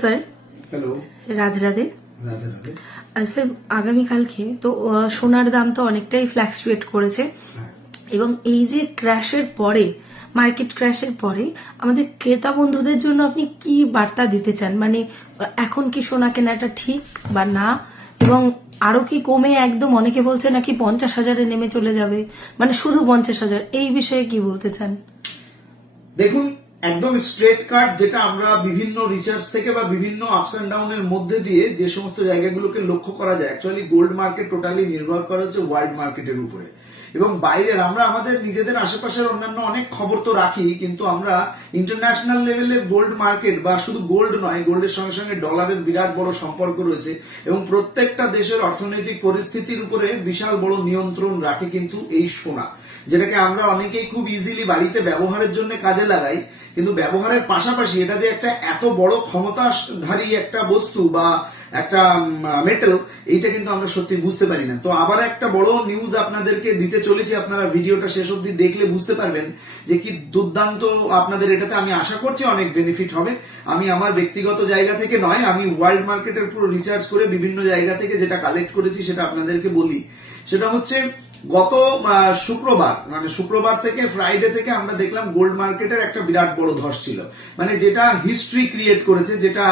Sir hello, Radhe Radhe. Radhe Radhe. Sir আগামীকালকে তো সোনার দাম তো অনেকটাই ফ্ল্যাকচুয়েট করেছে এবং এই যে ক্র্যাশের পরে মার্কেট ক্র্যাশের পরে আমাদের ক্রেতা বন্ধুদের জন্য আপনি কি বার্তা দিতে চান? মানে এখন কি সোনা কেনাটা ঠিক বা না, এবং আরো কি কমে একদম অনেকে বলছে নাকি 50,000-এ নেমে চলে যাবে, মানে শুধু 50,000, এই বিষয়ে কি বলতে চান? দেখুন, একদম স্ট্রেট কাট যেটা আমরা বিভিন্ন রিসার্চ থেকে বা বিভিন্ন আপস এন্ড ডাউনের মধ্যে দিয়ে যে সমস্ত জায়গাগুলোকে লক্ষ্য করা যায়, অ্যাকচুয়ালি গোল্ড মার্কেট টোটালি নির্ভর করে হচ্ছে ওয়ার্ল্ড মার্কেটের উপরে এবং বাইরের। আমরা আমাদের নিজেদের আশেপাশের অন্যান্য অনেক খবর তো রাখি, কিন্তু আমরা ইন্টারন্যাশনাল লেভেলের গোল্ড মার্কেট বা শুধু গোল্ড নয়, গোল্ডের সঙ্গে সঙ্গে ডলারের বিরাট বড় সম্পর্ক রয়েছে এবং প্রত্যেকটা দেশের অর্থনৈতিক পরিস্থিতির উপরে বিশাল বড় নিয়ন্ত্রণ রাখে কিন্তু এই সোনা, যেটাকে আমরা অনেকেই খুব ইজিলি বাড়িতে ব্যবহারের জন্য কাজে লাগাই, কিন্তু ব্যবহারের পাশাপাশি এটা যে একটা এত বড় ক্ষমতাধারী একটা বস্তু বা একটা মেটাল, এইটা কিন্তু আমরা সত্যি বুঝতে পারি না। তো আবার একটা বড় নিউজ আপনাদেরকে দিতে চলেছি, আপনারা ভিডিওটা শেষ অবধি দেখলে বুঝতে পারবেন যে কি দুর্দান্ত আপনাদের এটাতে আমি আশা করছি অনেক বেনিফিট হবে। আমি আমার ব্যক্তিগত জায়গা থেকে নয়, আমি ওয়ার্ল্ড মার্কেটের পুরো রিসার্চ করে বিভিন্ন জায়গা থেকে যেটা কালেক্ট করেছি সেটা আপনাদেরকে বলি। সেটা হচ্ছে গত শুক্রবার, মানে শুক্রবার থেকে ফ্রাইডে থেকে আমরা দেখলাম গোল্ড মার্কেটের একটা বিরাট বড় ধস ছিল, মানে যেটা হিস্ট্রি ক্রিয়েট করেছে, যেটা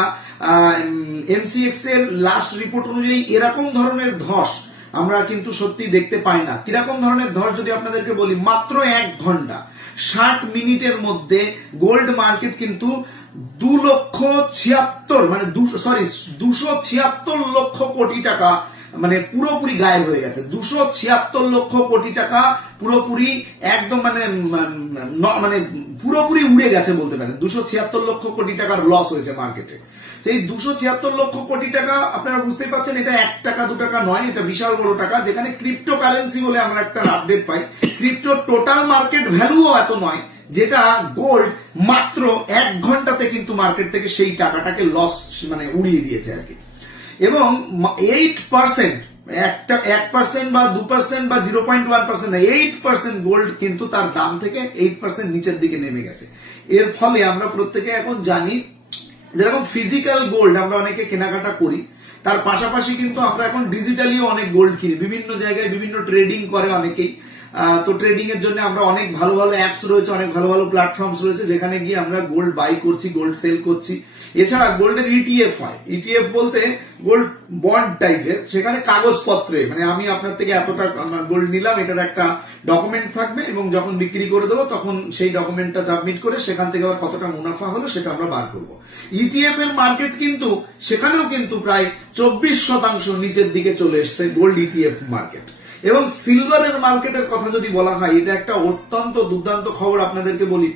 এমসিএক্স এর লাস্ট রিপোর্ট অনুযায়ী এরকম ধরনের ধস আমরা কিন্তু সত্যি দেখতে পাই না। কিরকম ধরনের ধস যদি আপনাদেরকে বলি, মাত্র 1 ঘন্টা 60 মিনিটের মধ্যে গোল্ড মার্কেট কিন্তু 2,76,000 মানে 276 লক্ষ কোটি টাকা মানে পুরোপুরি গায়েব হয়ে গেছে। 276 লক্ষ কোটি টাকা পুরোপুরি একদম মানে পুরোপুরি উড়ে গেছে বলতে পারেন। 276 লক্ষ কোটি টাকার লস হয়েছে মার্কেটে। সেই 276 লক্ষ কোটি টাকা আপনারা বুঝতেই পারছেন, এটা 1 টাকা 2 টাকা নয়, এটা বিশাল বড় টাকা। যেখানে ক্রিপ্টো কারেন্সি বলে আমরা একটা আপডেট পাই, ক্রিপ্টো টোটাল মার্কেট ভ্যালুও এত নয়, যেটা গোল্ড মাত্র 1 ঘন্টাতে কিন্তু মার্কেট থেকে সেই টাকাটাকে লস মানে উড়িয়ে দিয়েছে আর কি। এবং 8%, 1% বা 2% বা 0.1%, 8% গোল্ড কিন্তু তার দাম থেকে 8% নিচের দিকে নেমে গেছে। এর ফলে আমরা প্রত্যেকে এখন জানি, যেরকম ফিজিক্যাল গোল্ড আমরা অনেকে কেনাকাটা করি, তার পাশাপাশি কিন্তু আমরা এখন ডিজিটালিও অনেক গোল্ড কিনি, বিভিন্ন জায়গায় বিভিন্ন ট্রেডিং করে অনেকেই। তো ট্রেডিং এর জন্য আমরা অনেক ভালো ভালো অ্যাপস রয়েছে, অনেক ভালো ভালো প্ল্যাটফর্মস রয়েছে, যেখানে গিয়ে আমরা গোল্ড বাই করছি, গোল্ড সেল করছি। এছাড়া গোল্ডের ইটিএফ হয়, ইটিএফ বলতে গোল্ড বন্ড টাইপের, সেখানে কাগজপত্রে মানে আমি আপনার থেকে এতটা গোল্ড নিলাম, এটার একটা ডকুমেন্ট থাকবে এবং যখন বিক্রি করে দেবো তখন সেই ডকুমেন্টটা সাবমিট করে সেখান থেকে আবার কতটা মুনাফা হলো সেটা আমরা বার করবো। ইটিএফ এর মার্কেট কিন্তু সেখানেও কিন্তু প্রায় 24% নিচের দিকে চলে এসছে গোল্ড ইটিএফ মার্কেট। এবং সিলভারের মার্কেটের কথা যদি বলা হয়, এটা একটা অত্যন্ত দুর্দান্ত খবর আপনাদেরকে বলি।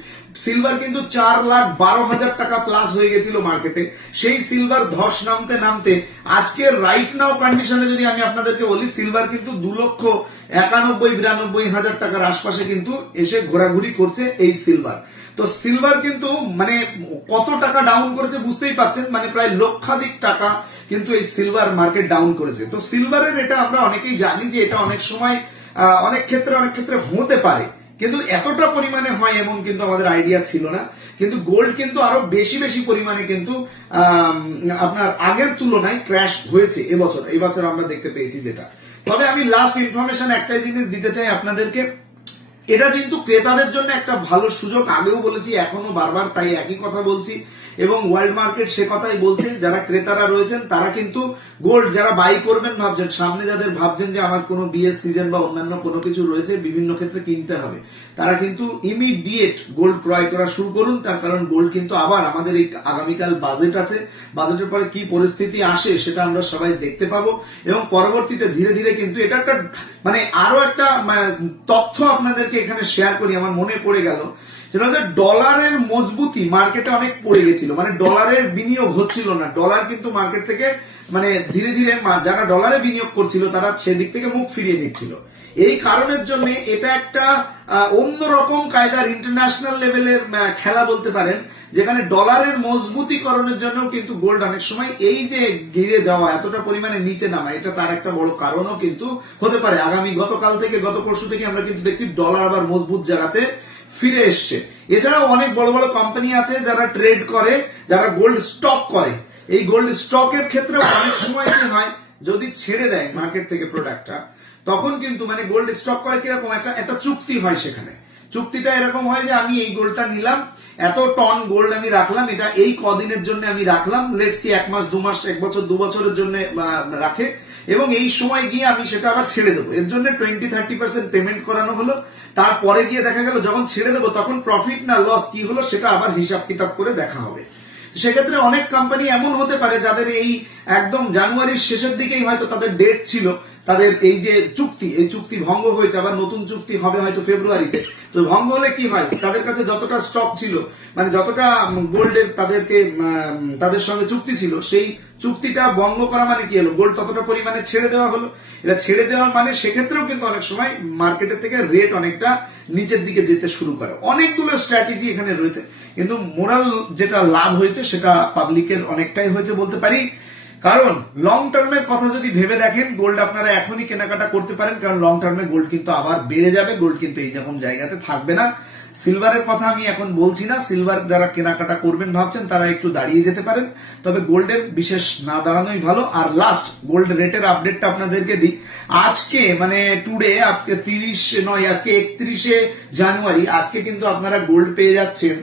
সিলভার কিন্তু 4,12,000 টাকা প্লাস হয়ে গেছিল মার্কেটে। সেই সিলভার ধস নামতে নামতে আজকে রাইট নাও কন্ডিশনে যদি আমি আপনাদেরকে বলি, সিলভার কিন্তু 2,91,92,000 টাকার আশপাশে কিন্তু এসে ঘোরাঘুরি করছে এই সিলভার। তো সিলভার কিন্তু মানে কত টাকা ডাউন করেছে বুঝতেই পারছেন, মানে প্রায় লক্ষাধিক টাকা কিন্তু এই সিলভার মার্কেট ডাউন করেছে। তো সিলভারের এটা আমরা অনেকেই জানি যে এটা অনেক সময় অনেক ক্ষেত্রে হতে পারে, কিন্তু এতটা পরিমাণে হয় এমন কিন্তু আমাদের আইডিয়া ছিল না। কিন্তু গোল্ড কিন্তু আরো বেশি বেশি পরিমাণে কিন্তু আপনার আগের তুলনায় ক্র্যাশ হয়েছে এবছর আমরা দেখতে পেয়েছি যেটা। তবে আমি লাস্ট ইনফরমেশন একটাই জিনিস দিতে চাই আপনাদেরকে, এটা কিন্তু ক্রেতাদের জন্য একটা ভালো সুযোগ, আগেও বলেছি এখনো বারবার তাই একই কথা বলছি এবং ওয়ার্ল্ড মার্কেট সে কথাই বলছে। যারা ক্রেতারা রয়েছেন তারা কিন্তু গোল্ড যারা বাই করবেন ভাবছেন, সামনে যাদের ভাবছেন যে আমার কোনো বিয়ের সিজন বা অন্যান্য কোনো কিছু রয়েছে বিভিন্ন ক্ষেত্রে কিনতে হবে, তারা কিন্তু ইমিডিয়েট গোল্ড ক্রয় করা শুরু করুন। তার কারণ গোল্ড কিন্তু আবার আমাদের এই আগামীকাল বাজেট আছে, বাজেটের পরে কি পরিস্থিতি আসে সেটা আমরা সবাই দেখতে পাবো এবং পরবর্তীতে ধীরে ধীরে কিন্তু এটা একটা মানে আরো একটা তথ্য আপনাদেরকে এখানে শেয়ার করি, আমার মনে পড়ে গেল। সেটা হচ্ছে ডলারের মজবুতি মার্কেটে অনেক পড়ে গেছিল, মানে ডলারের বিনিয়োগ হচ্ছিল না। ডলার কিন্তু মার্কেট থেকে মানে ধীরে ধীরে যারা ডলারে বিনিয়োগ করছিল তারা সেদিক থেকে মুখ ফিরিয়ে নিচ্ছিল। এই কারণের জন্য এটা একটা অন্যরকম কায়দার ইন্টারন্যাশনাল লেভেলের খেলা বলতে পারেন, যেখানে ডলারের মজবুতিকরণের জন্য কিন্তু গোল্ড অনেক সময় এই যে ঘিরে যাওয়া এতটা পরিমাণে নিচে নামা, এটা তার একটা বড় কারণও কিন্তু হতে পারে। গতকাল থেকে গত পরশু থেকে আমরা কিন্তু দেখছি ডলার আবার মজবুত জায়গাতে ফিরে এসছে। এছাড়াও অনেক বড় বড় কোম্পানি আছে যারা ট্রেড করে, যারা গোল্ড স্টক করে, এই গোল্ড স্টকের ক্ষেত্রে অনেক সময় কি হয়, যদি ছেড়ে দেয় মার্কেট থেকে প্রোডাক্টটা, তখন কিন্তু মানে গোল্ড স্টক করে কিরকম একটা চুক্তি হয়। সেখানে চুক্তিটা এরকম হয় যে আমি এই গোল্ডটা নিলাম, এত টন গোল্ড আমি রাখলাম, এটা এই কদিনের জন্য আমি রাখলাম, লেটস সি 1 মাস 2 মাস 1 বছর 2 বছরের জন্য রাখে, এবং এই সময় গিয়ে আমি সেটা আবার ছেড়ে দেবো। এর জন্য 20-30% পেমেন্ট করানো হলো। তারপরে গিয়ে দেখা গেল যখন ছেড়ে দেবো তখন প্রফিট না লস কি হলো সেটা আবার হিসাব কিতাব করে দেখা হবে। সেক্ষেত্রে অনেক কোম্পানি এমন হতে পারে যাদের এই একদম জানুয়ারির শেষের দিকেই হয়তো তাদের ডেট ছিল, তাদের এই যে এই চুক্তি ভঙ্গ হয়েছে, আবার নতুন চুক্তি হবে হয়তো ফেব্রুয়ারিতে। তো ভঙ্গ হলে কি হয়, তাদের কাছে যতটা স্টক ছিল, মানে যতটা গোল্ডের তাদের সঙ্গে চুক্তি ছিল, সেই চুক্তিটা ভঙ্গ করা মানে কি হলো, গোল্ড ততটা পরিমাণে ছেড়ে দেওয়া হলো। এটা ছেড়ে দেওয়ার মানে সেক্ষেত্রেও কিন্তু অনেক সময় মার্কেটের থেকে রেট অনেকটা নিচের দিকে যেতে শুরু করে। অনেকগুলো স্ট্র্যাটেজি এখানে রয়েছে, কিন্তু মোরাল যেটা লাভ হয়েছে সেটা পাবলিকের অনেকটাই হয়েছে বলতে পারি। কারণ লং টার্মের কথা যদি ভেবে দেখেন, গোল্ড আপনারা এখনই কেনাকাটা করতে পারেন, কারণ লং টার্মে গোল্ড কিন্তু আবার বেড়ে যাবে, গোল্ড কিন্তু এই রকম জায়গাতে থাকবে না। সিলভারের কথা আমি এখন বলছি না, সিলভার যারা কেনাকাটা করবেন ভাবছেন তারা একটু দাঁড়িয়ে যেতে পারেন, তবে গোল্ডের বিশেষ না দাঁড়ানোই ভালো। আর লাস্ট গোল্ড রেটের আপডেটটা আপনাদেরকে দিই। আজকে মানে টুডে, আজকে 31 জানুয়ারি, আজকে কিন্তু আপনারা গোল্ড পেয়ে যাচ্ছেন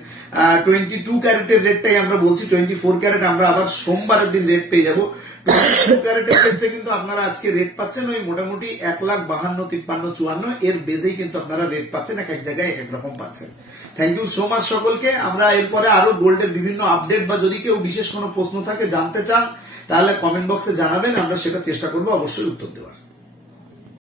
22 ক্যারেটের রেটটাই আমরা বলছি, 24 ক্যারেট আমরা আবার সোমবারের দিন রেট পেয়ে যাবো। 22 ক্যারেটের ক্ষেত্রে কিন্তু আপনারা আজকে রেট পাচ্ছেন ওই মোটামুটি 1,52,53,54 এর বেজেই কিন্তু আপনারা রেট পাচ্ছেন, এক এক জায়গায় এক এক রকম পাচ্ছেন। থ্যাংক ইউ সো মাচ সকলকে। আমরা এরপরে আরো গোল্ডের বিভিন্ন আপডেট বা যদি কেউ বিশেষ কোনো প্রশ্ন থাকে জানতে চান তাহলে কমেন্ট বক্সে জানাবেন, আমরা সেটা চেষ্টা করবো অবশ্যই উত্তর দেওয়ার।